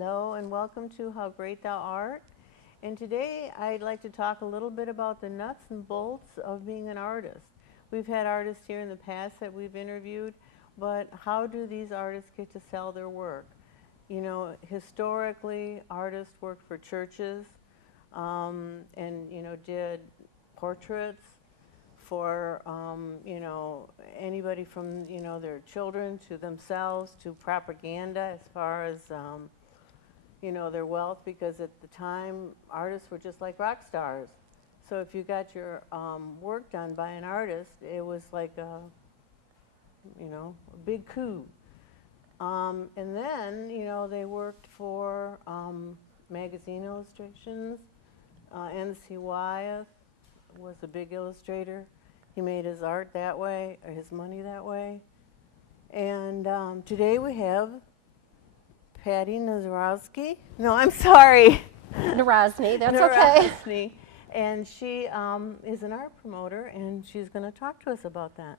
Hello and welcome to How Great Thou Art. And today I'd like to talk a little bit about the nuts and bolts of being an artist. We've had artists here in the past that we've interviewed, but how do these artists get to sell their work? You know, historically, artists worked for churches and, did portraits for, anybody from, their children to themselves to propaganda as far as, their wealth, because at the time, artists were just like rock stars. So if you got your work done by an artist, it was like a big coup. And then, they worked for magazine illustrations. N.C. Wyeth was a big illustrator. He made his art that way, or his money that way. And today we have Patty Narozny. No, I'm sorry. Narozny, that's okay. Narozny. And she is an art promoter, and she's going to talk to us about that.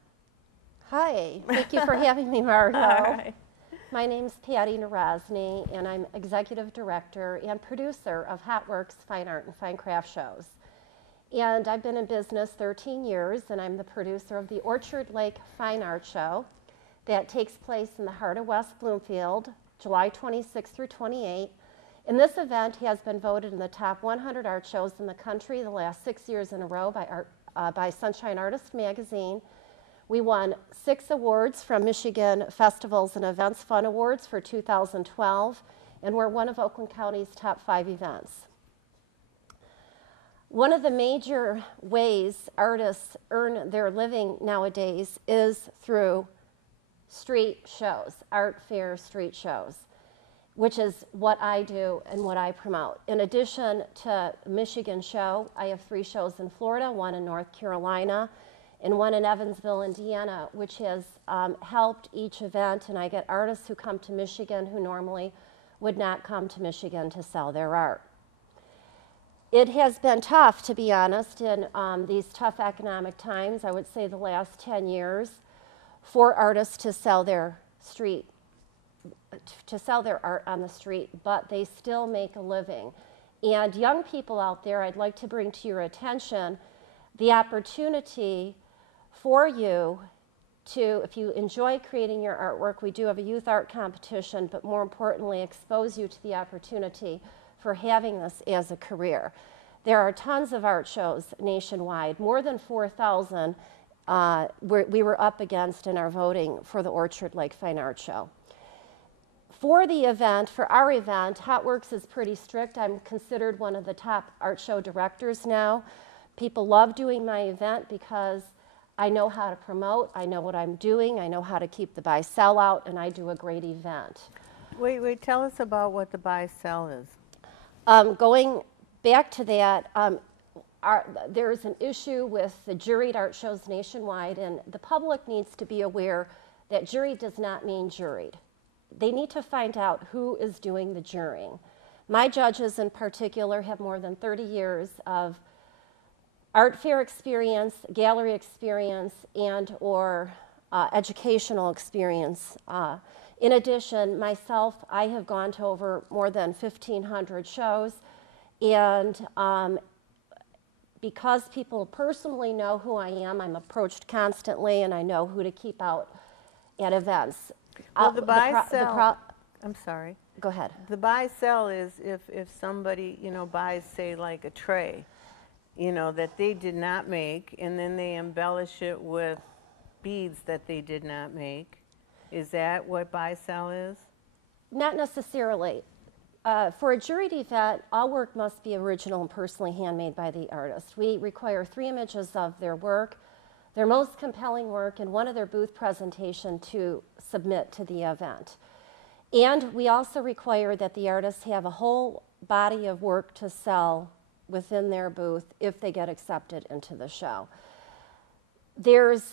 Hi, thank you for having me, Margo. All right. My name's Patty Narozny, and I'm Executive Director and Producer of Hotworks Fine Art and Fine Craft Shows. And I've been in business 13 years, and I'm the producer of the Orchard Lake Fine Art Show that takes place in the heart of West Bloomfield, July 26 through 28. And this event has been voted in the top 100 art shows in the country the last 6 years in a row by Sunshine Artist magazine. We won 6 awards from Michigan Festivals and Events Fund Awards for 2012, and we're one of Oakland County's top 5 events. One of the major ways artists earn their living nowadays is through street shows, art fair street shows, which is what I do and what I promote. In addition to Michigan show, I have 3 shows in Florida, 1 in North Carolina, and 1 in Evansville, Indiana, which has helped each event, and I get artists who come to Michigan who normally would not come to Michigan to sell their art. It has been tough, to be honest, in these tough economic times, I would say the last 10 years, for artists to sell their art on the street, but they still make a living. And young people out there, I'd like to bring to your attention the opportunity for you to, if you enjoy creating your artwork, we do have a youth art competition, but more importantly, expose you to the opportunity for having this as a career. There are tons of art shows nationwide, more than 4,000 we were up against in our voting for the Orchard Lake Fine Art Show. For the event, for our event, Hotworks is pretty strict. I'm considered one of the top art show directors now. People love doing my event because I know how to promote, I know what I'm doing, I know how to keep the buy-sell out, and I do a great event. Wait, tell us about what the buy-sell is. Going back to that, there's an issue with the juried art shows nationwide, and the public needs to be aware that jury does not mean juried. They need to find out who is doing the jurying. My judges in particular have more than 30 years of art fair experience, gallery experience, and or educational experience. In addition, myself, I have gone to over more than 1,500 shows, and because people personally know who I am, I'm approached constantly, and I know who to keep out at events. Well, the buy-sell, I'm sorry. Go ahead. The buy-sell is if somebody, buys, say, like a tray, that they did not make, and then they embellish it with beads that they did not make. Is that what buy-sell is? Not necessarily. For a juried event, all work must be original and personally handmade by the artist. We require 3 images of their work, their most compelling work, and one of their booth presentation to submit to the event. And we also require that the artists have a whole body of work to sell within their booth if they get accepted into the show.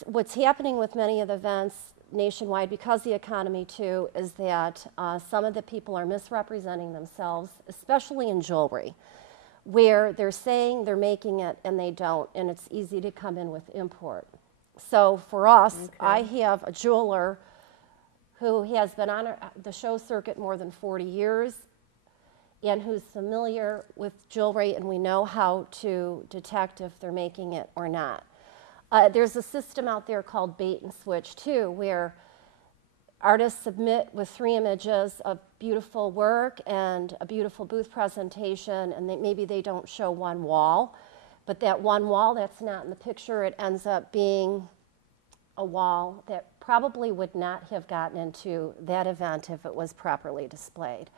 What's happening with many of the events nationwide, because the economy too, is that some of the people are misrepresenting themselves, especially in jewelry, where they're saying they're making it and they don't, and it's easy to come in with import. So for us, okay, I have a jeweler who has been on the show circuit more than 40 years, and who's familiar with jewelry, and we know how to detect if they're making it or not. There's a system out there called bait and switch too, where artists submit with 3 images of beautiful work and a beautiful booth presentation, and maybe they don't show one wall, but that one wall that's not in the picture, it ends up being a wall that probably would not have gotten into that event if it was properly displayed.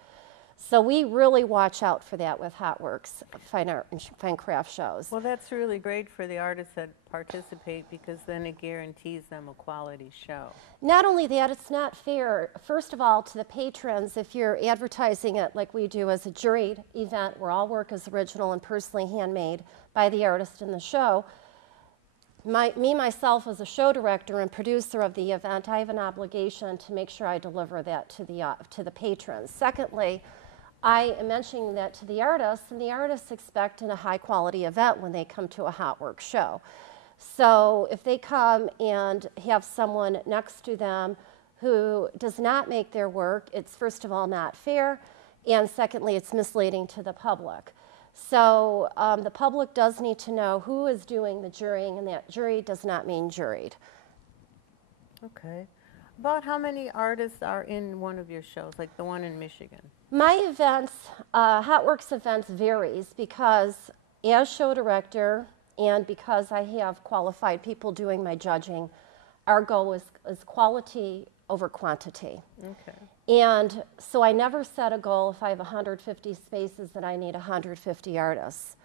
So we really watch out for that with HotWorks fine art and fine craft shows. Well, that's really great for the artists that participate, because then it guarantees them a quality show. Not only that, it's not fair, first of all, to the patrons if you're advertising it like we do as a juried event where all work is original and personally handmade by the artist in the show. Myself, as a show director and producer of the event, I have an obligation to make sure I deliver that to the patrons. Secondly, I am mentioning that to the artists, and the artists expect a high quality event when they come to a HotWorks show. So if they come and have someone next to them who does not make their work, it's first of all not fair, and secondly, it's misleading to the public. So the public does need to know who is doing the jurying, and that jury does not mean juried. Okay. About how many artists are in one of your shows, like the one in Michigan? My events, HotWorks events varies because as show director and because I have qualified people doing my judging, our goal is quality over quantity. Okay. And so I never set a goal if I have 150 spaces that I need 150 artists.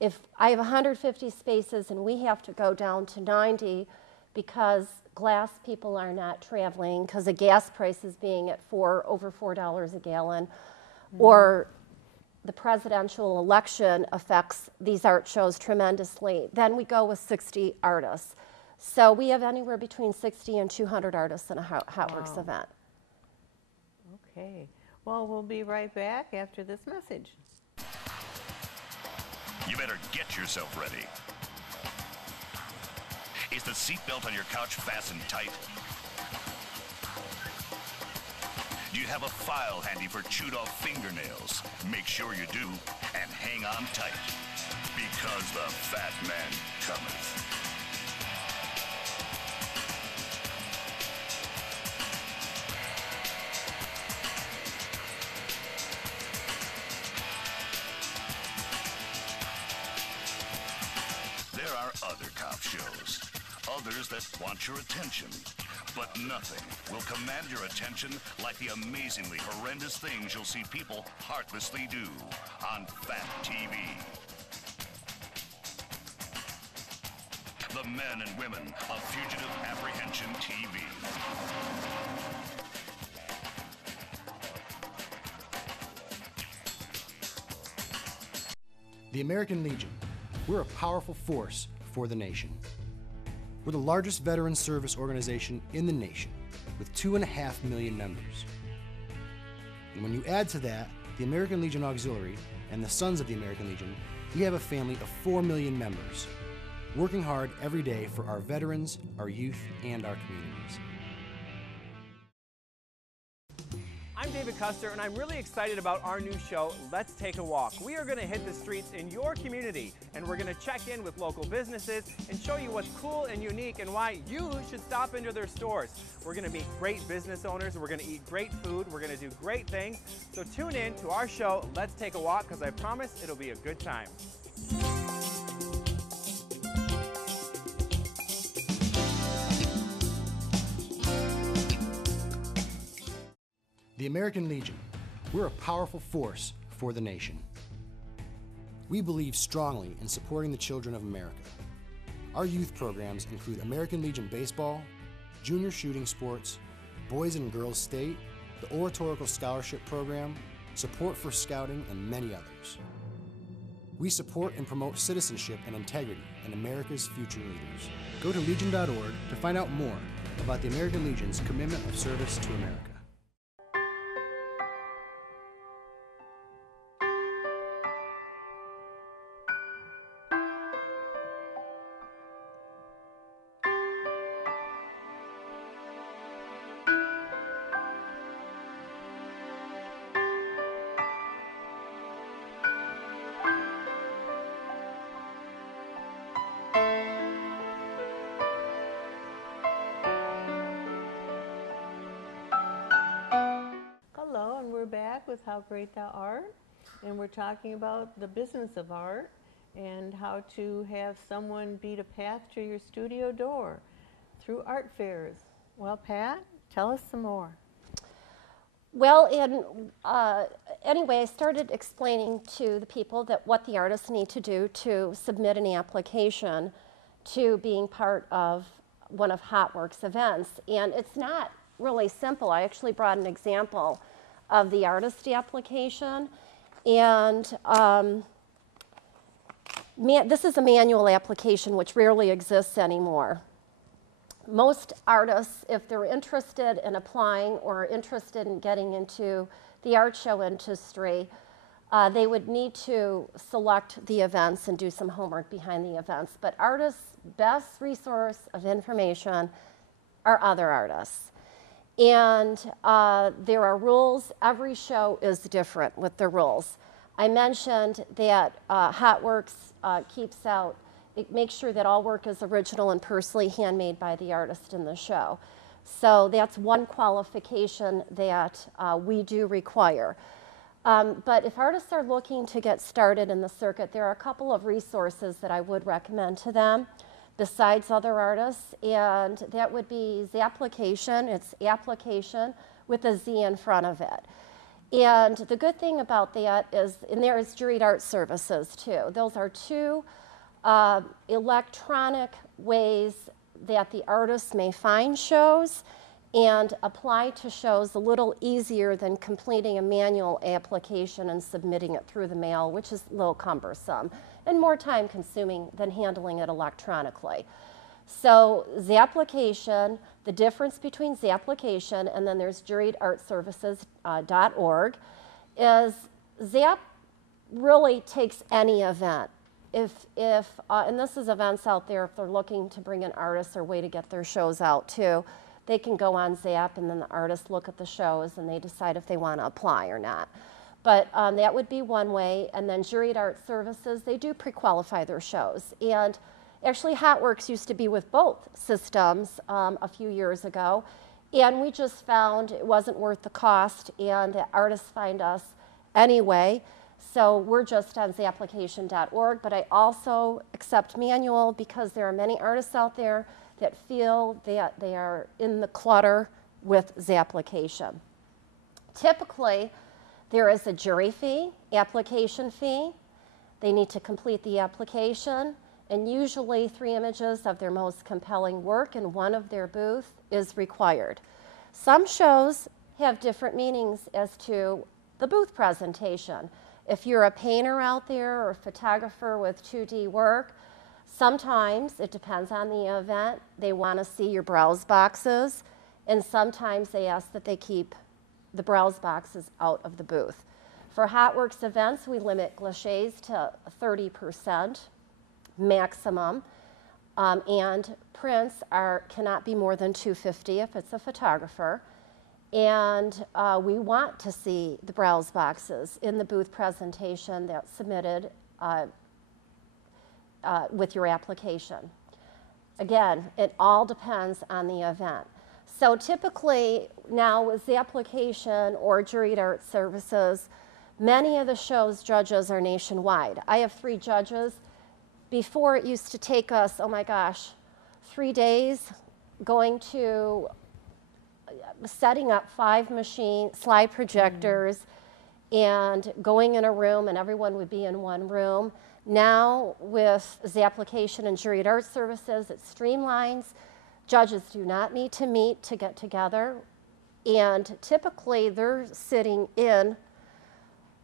If I have 150 spaces and we have to go down to 90 because glass people are not traveling because the gas price is being at over $4 a gallon, or the presidential election affects these art shows tremendously, then we go with 60 artists. So we have anywhere between 60 and 200 artists in a HotWorks event. Okay. Well, we'll be right back after this message. You better get yourself ready. Is the seatbelt on your couch fastened tight? Do you have a file handy for chewed off fingernails? Make sure you do, and hang on tight, because the fat man cometh. There are other cop shows, others that want your attention. But nothing will command your attention like the amazingly horrendous things you'll see people heartlessly do on Fat TV. The men and women of Fugitive Apprehension TV. The American Legion. We're a powerful force for the nation. We're the largest veteran service organization in the nation, with 2.5 million members. And when you add to that the American Legion Auxiliary and the Sons of the American Legion, we have a family of 4 million members, working hard every day for our veterans, our youth, and our communities. I'm David Custer, and I'm really excited about our new show, Let's Take a Walk. We are going to hit the streets in your community, and we're going to check in with local businesses and show you what's cool and unique and why you should stop into their stores. We're going to meet great business owners, we're going to eat great food, we're going to do great things. So tune in to our show, Let's Take a Walk, because I promise it'll be a good time. The American Legion. We're a powerful force for the nation. We believe strongly in supporting the children of America. Our youth programs include American Legion Baseball, Junior Shooting Sports, Boys and Girls State, the Oratorical Scholarship Program, Support for Scouting, and many others. We support and promote citizenship and integrity in America's future leaders. Go to legion.org to find out more about the American Legion's commitment of service to America. with How Great Thou Art, and we're talking about the business of art and how to have someone beat a path to your studio door through art fairs. Well, Pat, tell us some more. Well, anyway, I started explaining to the people that what the artists need to do to submit an application to being part of one of HotWorks events. And it's not really simple. I actually brought an example of the artist application. And this is a manual application, which rarely exists anymore. Most artists, if they're interested in applying or interested in getting into the art show industry, they would need to select the events and do some homework behind the events. But artists' best resource of information are other artists. And there are rules. Every show is different with the rules. I mentioned that HotWorks keeps out, it makes sure that all work is original and personally handmade by the artist in the show. So that's one qualification that we do require. But if artists are looking to get started in the circuit, there are a couple of resources that I would recommend to them besides other artists, and that would be Zapplication. It's application with a Z in front of it. And the good thing about that is, and there is Juried Art Services too. Those are two electronic ways that the artists may find shows and apply to shows a little easier than completing a manual application and submitting it through the mail, which is a little cumbersome and more time consuming than handling it electronically. So Zapplication, the difference between Zapplication and then there's juriedartservices.org is Zap really takes any event. And this is events out there, if they're looking to bring in artists or way to get their shows out too, they can go on Zap and then the artists look at the shows and they decide if they want to apply or not. But that would be one way. And then Juried Art Services, they do pre-qualify their shows. And actually HotWorks used to be with both systems a few years ago. And we just found it wasn't worth the cost and the artists find us anyway. So we're just on zapplication.org, but I also accept manual because there are many artists out there that feel that they are in the clutter with Zapplication. Typically, there is a jury fee, application fee. They need to complete the application, and usually 3 images of their most compelling work in one of their booth is required. Some shows have different meanings as to the booth presentation. If you're a painter out there or a photographer with 2D work, sometimes, it depends on the event, they want to see your browse boxes, and sometimes they ask that they keep the browse boxes out of the booth. For HotWorks events, we limit cliches to 30% maximum, and prints cannot be more than 250 if it's a photographer. And we want to see the browse boxes in the booth presentation that's submitted with your application. Again, it all depends on the event. So typically now with the application or Juried Art Services, many of the show's judges are nationwide. I have 3 judges. Before it used to take us, oh my gosh, 3 days going to setting up 5 slide projectors and going in a room and everyone would be in one room. Now with Zapplication and Juried Art Services, it streamlines. Judges do not need to meet to get together, and typically they're sitting in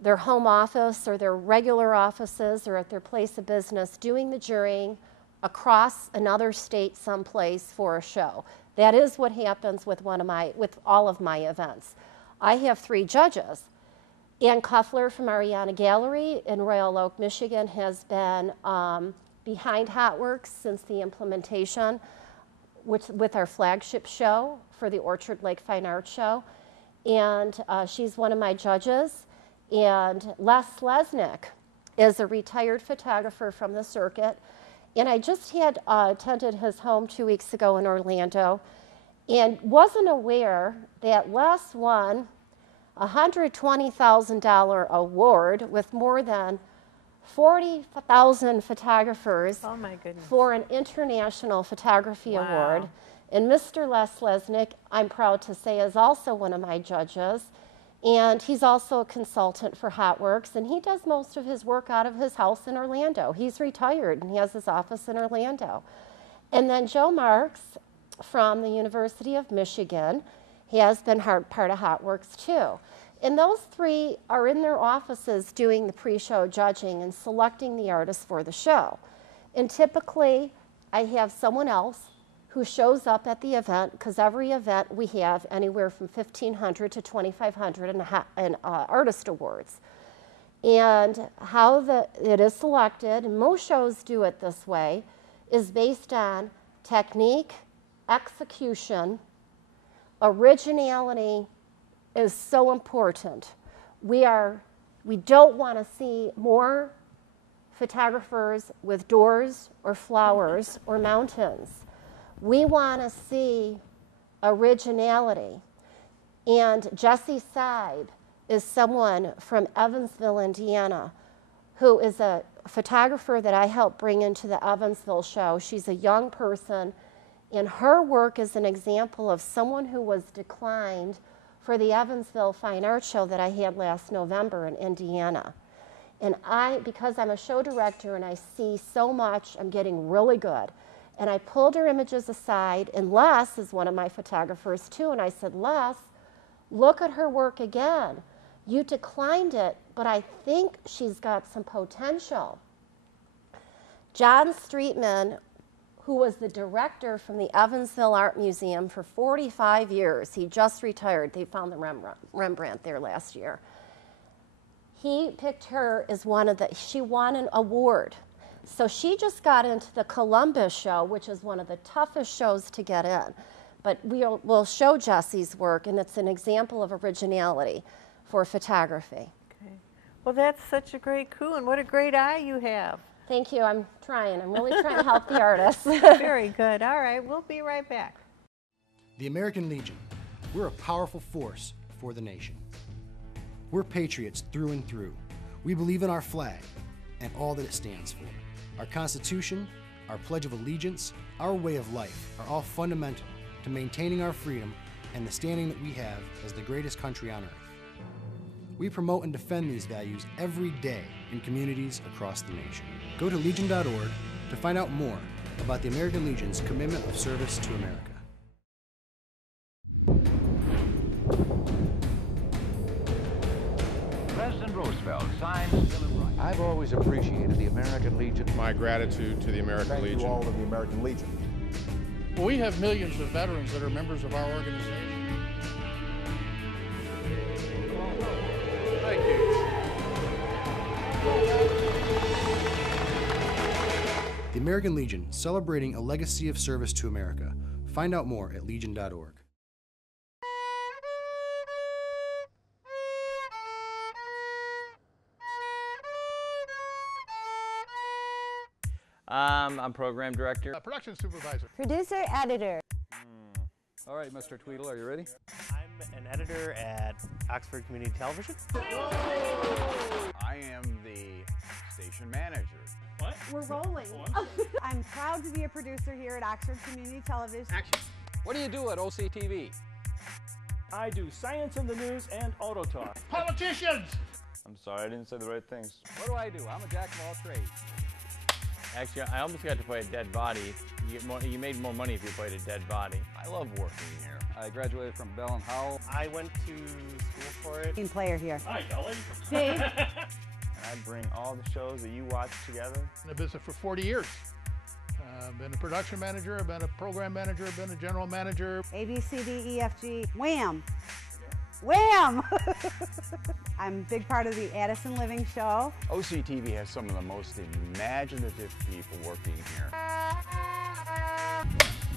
their home office or their regular offices or at their place of business doing the jurying across another state someplace for a show. That is what happens with all of my events. I have 3 judges. Ann Kuffler from Ariana Gallery in Royal Oak, Michigan has been behind HotWorks since the implementation with our flagship show for the Orchard Lake Fine Arts Show. And she's one of my judges. And Les Lesnick is a retired photographer from the circuit. And I just had attended his home 2 weeks ago in Orlando and wasn't aware that Les won a $120,000 award with more than 40,000 photographers Oh my goodness. for an International Photography Wow. Award. And Mr. Les Lesnick, I'm proud to say, is also one of my judges. And he's also a consultant for Hotworks, and he does most of his work out of his house in Orlando. He's retired, and he has his office in Orlando. And then Joe Marks from the University of Michigan, he has been part of Hotworks too. And those three are in their offices doing the pre-show judging and selecting the artists for the show. And typically, I have someone else who shows up at the event, because every event we have anywhere from 1,500 to 2,500 in artist awards. And how it is selected, and most shows do it this way, is based on technique, execution, originality is so important. We don't want to see more photographers with doors or flowers or mountains. We want to see originality. And Jessie Seib is someone from Evansville, Indiana, who is a photographer that I helped bring into the Evansville show. She's a young person, and her work is an example of someone who was declined for the Evansville Fine Arts Show that I had last November in Indiana. And because I'm a show director and I see so much, I'm getting really good. And I pulled her images aside, and Les is one of my photographers too, and I said, Les, look at her work again. You declined it, but I think she's got some potential. John Streetman, who was the director from the Evansville Art Museum for 45 years, he just retired. They found the Rembrandt there last year. He picked her as she won an award. So she just got into the Columbus show, which is one of the toughest shows to get in. But we'll show Jessie's work, and it's an example of originality for photography. Okay. Well, that's such a great coup, and what a great eye you have. Thank you. I'm trying. I'm really trying to help the artists. Very good. All right, we'll be right back. The American Legion. We're a powerful force for the nation. We're patriots through and through. We believe in our flag and all that it stands for. Our Constitution, our Pledge of Allegiance, our way of life are all fundamental to maintaining our freedom and the standing that we have as the greatest country on earth. We promote and defend these values every day in communities across the nation. Go to legion.org to find out more about the American Legion's commitment of service to America. President Roosevelt signed the Bill of Rights. I've always appreciated the American Legion. My gratitude to the American Legion. Thank you all of the American Legion. Well, we have millions of veterans that are members of our organization. Thank you. The American Legion, celebrating a legacy of service to America. Find out more at legion.org. I'm program director. Production supervisor. Producer, editor. All right, Mr. Tweedle, are you ready? I'm an editor at Oxford Community Television. I am the station manager. What? We're rolling. I'm proud to be a producer here at Oxford Community Television. Action. What do you do at OCTV? I do science in the news and auto talk. Politicians! I'm sorry, I didn't say the right things. What do I do? I'm a jack of all trades. Actually, I almost got to play a dead body. You made more money if you played a dead body. I love working here. I graduated from Bell and Howell. I went to school for it. Team player here. Hi, Kelly. Dave. And I bring all the shows that you watch together. In the business for 40 years. I've been a production manager, I've been a program manager, I've been a general manager. A, B, C, D, E, F, G. Wham! Wham! I'm a big part of the Addison Living Show. OCTV has some of the most imaginative people working here.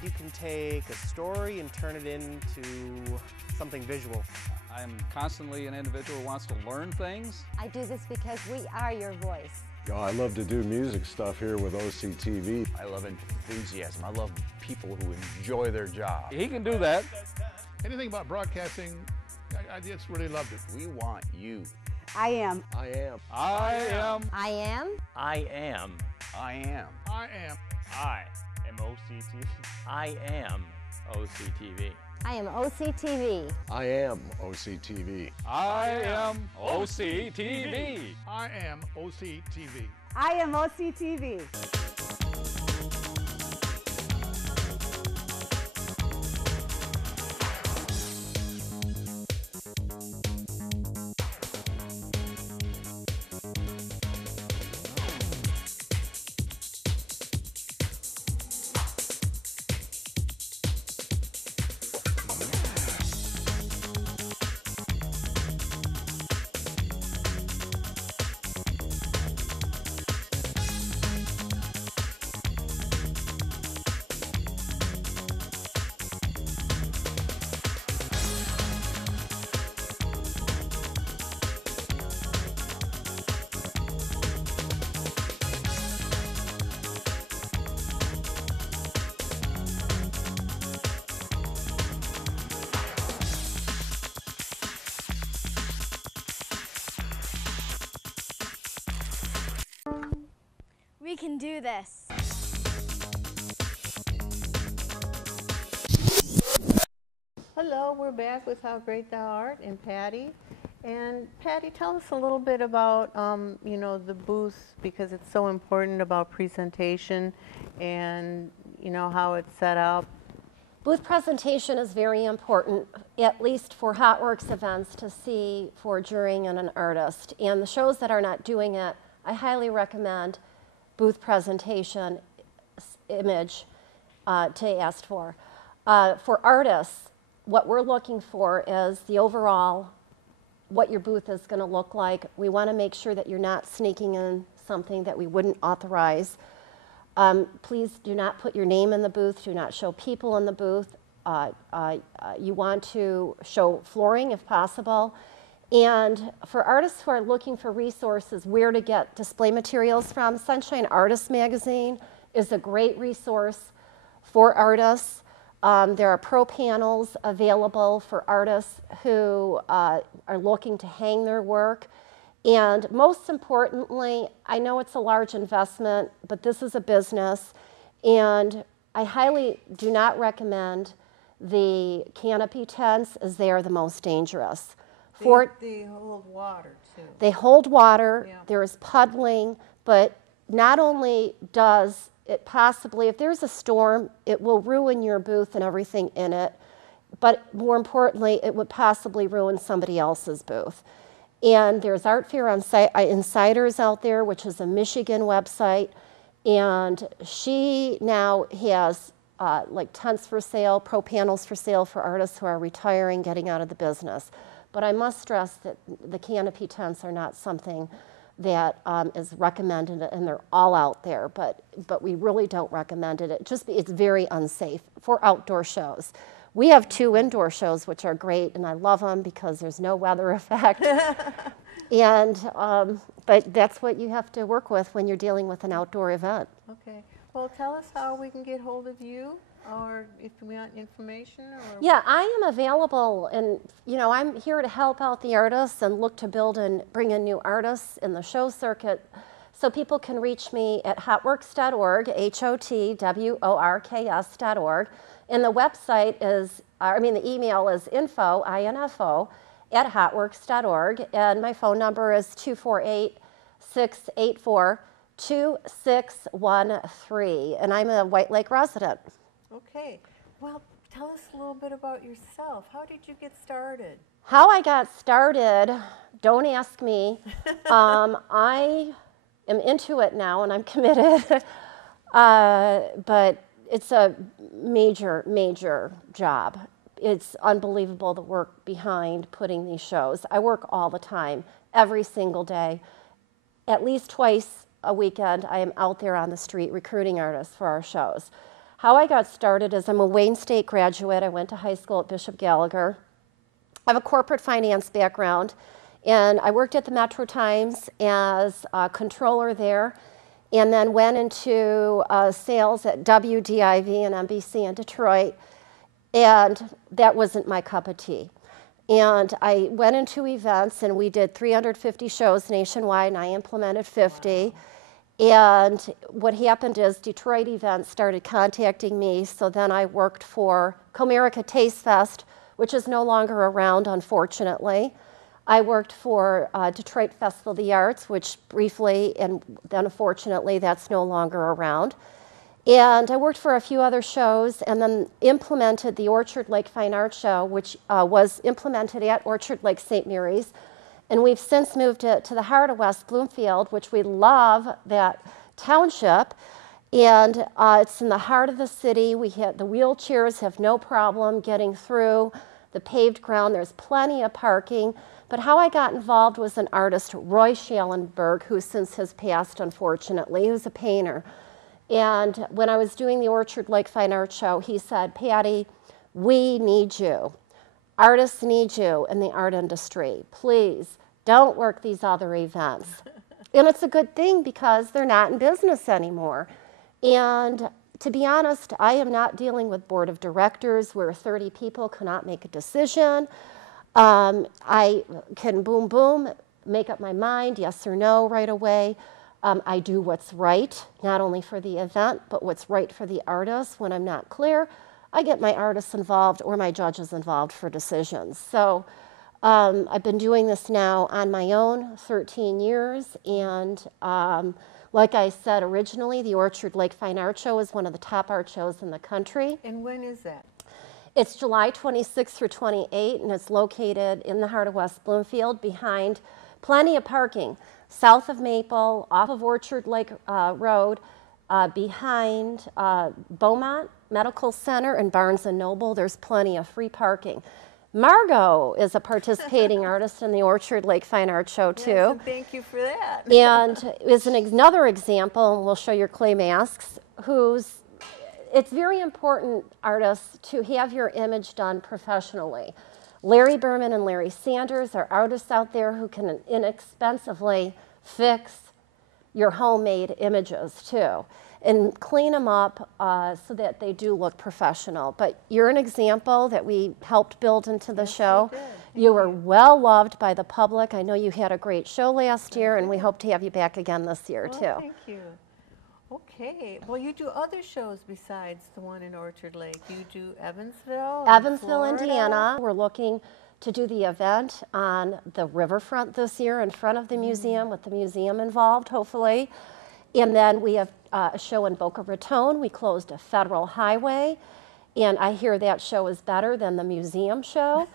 You can take a story and turn it into something visual. I'm constantly an individual who wants to learn things. I do this because we are your voice. Oh, I love to do music stuff here with OCTV. I love enthusiasm. I love people who enjoy their job. He can do that. Anything about broadcasting, I just really loved it. We want you. I am. I am. I am. I am. I am. I am. I am. I am OCTV. I am OCTV. I am OCTV. I am OCTV. I am OCTV. I am OCTV. I am OCTV. We can do this. Hello, we're back with How Great Thou Art and Patty. And Patty, tell us a little bit about, you know, the booth, because it's so important about presentation and, you know, how it's set up. Booth presentation is very important, at least for HotWorks events, to see for during and an artist. And the shows that are not doing it, I highly recommend booth presentation image to ask for. For artists, what we're looking for is the overall, what your booth is going to look like. We want to make sure that you're not sneaking in something that we wouldn't authorize. Please do not put your name in the booth. Do not show people in the booth. You want to show flooring if possible. And for artists who are looking for resources, where to get display materials from, Sunshine Artist Magazine is a great resource for artists. There are pro panels available for artists who are looking to hang their work. And most importantly, I know it's a large investment, but this is a business, and I highly do not recommend the canopy tents, as they are the most dangerous. They hold water too. They hold water, Yeah. there is puddling, but not only does it possibly, if there's a storm, it will ruin your booth and everything in it, but more importantly, it would possibly ruin somebody else's booth. And there's Art Fair Insiders out there, which is a Michigan website, and she now has like tents for sale, pro panels for sale for artists who are retiring, getting out of the business. But I must stress that the canopy tents are not something that is recommended, and they're all out there, but we really don't recommend it. It's very unsafe for outdoor shows. We have 2 indoor shows, which are great, and I love them because there's no weather effect. And, but that's what you have to work with when you're dealing with an outdoor event. Okay. Well, tell us how we can get hold of you, or if we want information. Or yeah, I am available, and you know, I'm here to help out the artists and look to build and bring in new artists in the show circuit. So people can reach me at hotworks.org, HOTWORKS.org. And the website is, the email is info, I-N-F-O, at hotworks.org. And my phone number is 248-684-2613. And I'm a White Lake resident. Okay. Well, tell us a little bit about yourself. How did you get started? How I got started, don't ask me. I am into it now and I'm committed. But it's a major, major job. It's unbelievable the work behind putting these shows. I work all the time, every single day. At least twice a weekend, I am out there on the street recruiting artists for our shows. How I got started is I'm a Wayne State graduate. I went to high school at Bishop Gallagher. I have a corporate finance background, and I worked at the Metro Times as a controller there, and then went into sales at WDIV and NBC in Detroit, and that wasn't my cup of tea. And I went into events, and we did 350 shows nationwide, and I implemented 50. Wow. And what happened is Detroit events started contacting me, so then I worked for Comerica Taste Fest, which is no longer around, unfortunately. I worked for Detroit Festival of the Arts, which briefly, and then unfortunately, that's no longer around. And I worked for a few other shows and then implemented the Orchard Lake Fine Arts Show, which was implemented at Orchard Lake St. Mary's. And we've since moved it to the heart of West Bloomfield, which we love that township. And it's in the heart of the city. The wheelchairs have no problem getting through the paved ground. There's plenty of parking. But how I got involved was an artist, Roy Schallenberg, who since has passed, unfortunately. He was a painter. And when I was doing the Orchard Lake Fine Arts Show, he said, Patty, we need you. Artists need you in the art industry. Please don't work these other events. And it's a good thing because they're not in business anymore. And to be honest, I am not dealing with board of directors where 30 people cannot make a decision. I can boom, boom, make up my mind, yes or no, right away. I do what's right, not only for the event, but what's right for the artist. When I'm not clear, I get my artists involved or my judges involved for decisions. So I've been doing this now on my own 13 years. And like I said originally, the Orchard Lake Fine Arts Show is one of the top art shows in the country. And when is that? It's July 26th through 28th, and it's located in the heart of West Bloomfield behind plenty of parking. South of Maple, off of Orchard Lake Road, behind Beaumont Medical Center and Barnes & Noble. There's plenty of free parking. Margot is a participating artist in the Orchard Lake Fine Arts Show, too. Yes, and thank you for that. And is another example, and we'll show your clay masks, it's very important, artists, to have your image done professionally. Larry Berman and Larry Sanders are artists out there who can inexpensively fix your homemade images too and clean them up so that they do look professional. But you're an example that we helped build into the show. You were well loved by the public. I know you had a great show last year, and we hope to have you back again this year too. Thank you. Okay, well, you do other shows besides the one in Orchard Lake. You do Evansville, Indiana. We're looking to do the event on the riverfront this year in front of the museum, with the museum involved, hopefully. And then we have a show in Boca Raton. We closed a federal highway, and I hear that show is better than the museum show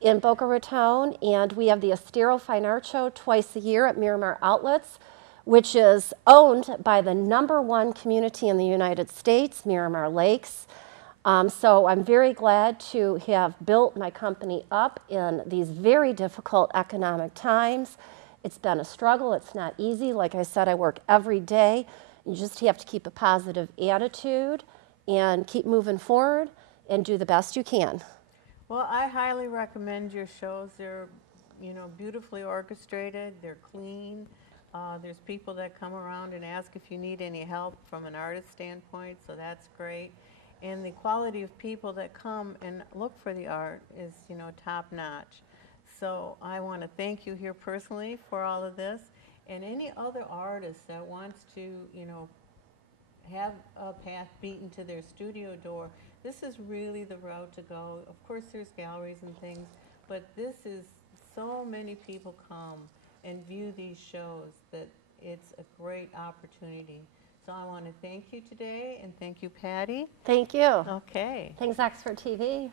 in Boca Raton. And we have the Estero Fine Arts Show twice a year at Miramar Outlets, which is owned by the #1 community in the United States, Miramar Lakes. So I'm very glad to have built my company up in these very difficult economic times. It's been a struggle. It's not easy. Like I said, I work every day. You just have to keep a positive attitude and keep moving forward and do the best you can. Well, I highly recommend your shows. They're, beautifully orchestrated. They're clean. There's people that come around and ask if you need any help from an artist standpoint, so that's great. And the quality of people that come and look for the art is, top notch. So I want to thank you here personally for all of this. And any other artist that wants to, have a path beaten to their studio door, this is really the route to go. Of course, there's galleries and things, but this is, so many people come and view these shows that it's a great opportunity. So I want to thank you today, and thank you, Patty. Thank you. Okay. Thanks, Oxford TV.